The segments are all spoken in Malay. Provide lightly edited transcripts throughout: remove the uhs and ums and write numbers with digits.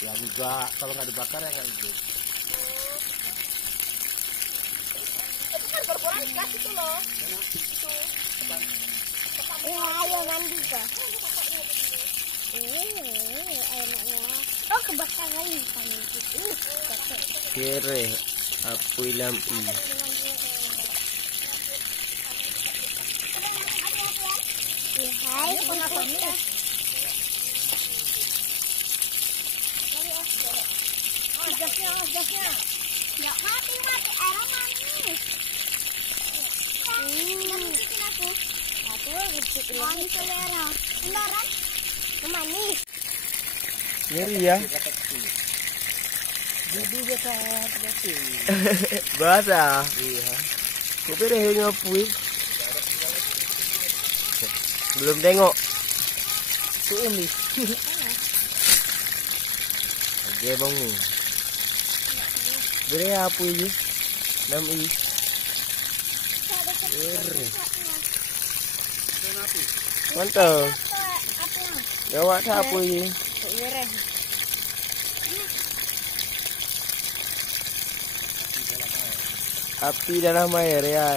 Ya juga kalau nggak dibakar ya nggak hidup. Itu kan berkurang gas itu loh. Itu. Ya, ayo mandi kok. Enaknya. Oh, kebakaran ikan itu. Kere apu ilam i. Hai, kenapa nih? Gasnya. Ya mati air manis. Bikin aku. Satu, manis selera. Sembarang. Manis. Ngeri ya. Jadi kita hati. Basah. Iya. Kopi deh ngapui. Belum tengok. Tuh umi. Oke bang. Beri apa ini? Nam i. Mantap. Jawab apa ini? Api dalam air ya.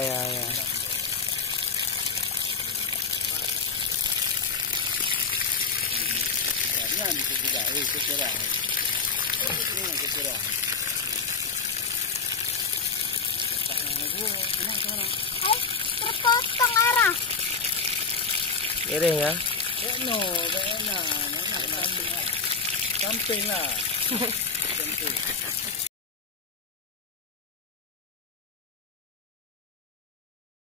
Terpotong arah. Miring ya. No, enak. Samping lah.